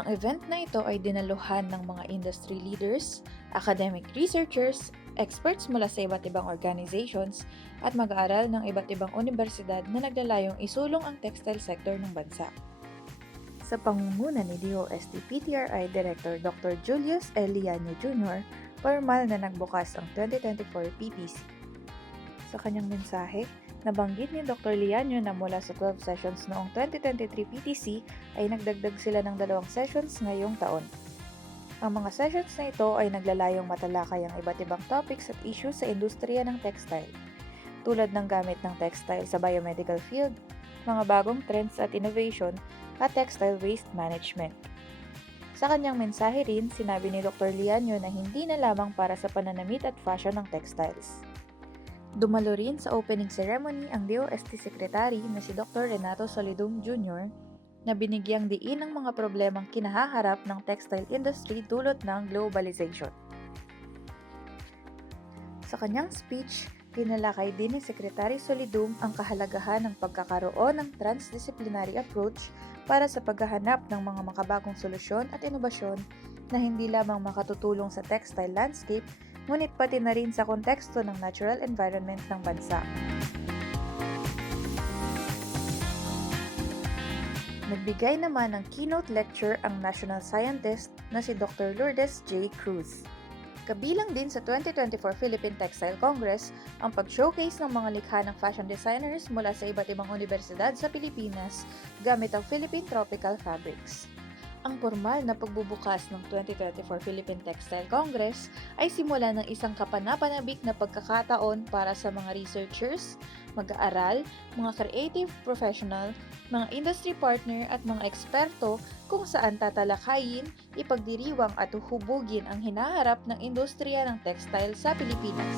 Ang event na ito ay dinaluhan ng mga industry leaders, academic researchers, experts mula sa iba't ibang organizations, at mag-aaral ng iba't ibang universidad na naglalayong isulong ang textile sector ng bansa. Sa pangunguna ni DOST PTRI Director Dr. Julius Eliano Jr., formal na nagbukas ang 2024 PPC. Sa kanyang mensahe, nabanggit ni Dr. Lianyo na mula sa 12 sessions noong 2023 PTC ay nagdagdag sila ng dalawang sessions ngayong taon. Ang mga sessions na ito ay naglalayong matalakay ang iba't ibang topics at issues sa industriya ng textile, tulad ng gamit ng textile sa biomedical field, mga bagong trends at innovation, at textile waste management. Sa kanyang mensahe rin, sinabi ni Dr. Lianyo na hindi na lamang para sa pananamit at fashion ng textiles. Dumalo rin sa opening ceremony ang DOST Secretary na si Dr. Renato Solidum Jr. na binigyang diin ang mga problemang kinahaharap ng textile industry dulot ng globalization. Sa kanyang speech, tinalakay din ni Secretary Solidum ang kahalagahan ng pagkakaroon ng transdisciplinary approach para sa paghahanap ng mga makabagong solusyon at inobasyon na hindi lamang makatutulong sa textile landscape ngunit pati na rin sa konteksto ng natural environment ng bansa. Nagbigay naman ng keynote lecture ang national scientist na si Dr. Lourdes J. Cruz. Kabilang din sa 2024 Philippine Textile Congress ang pag-showcase ng mga likha ng fashion designers mula sa iba't ibang universidad sa Pilipinas gamit ang Philippine Tropical Fabrics. Ang formal na pagbubukas ng 2024 Philippine Textile Congress ay simula ng isang kapanapanabik na pagkakataon para sa mga researchers, mag-aaral, mga creative professional, mga industry partner at mga eksperto kung saan tatalakayin, ipagdiriwang at uhubugin ang hinaharap ng industriya ng textile sa Pilipinas.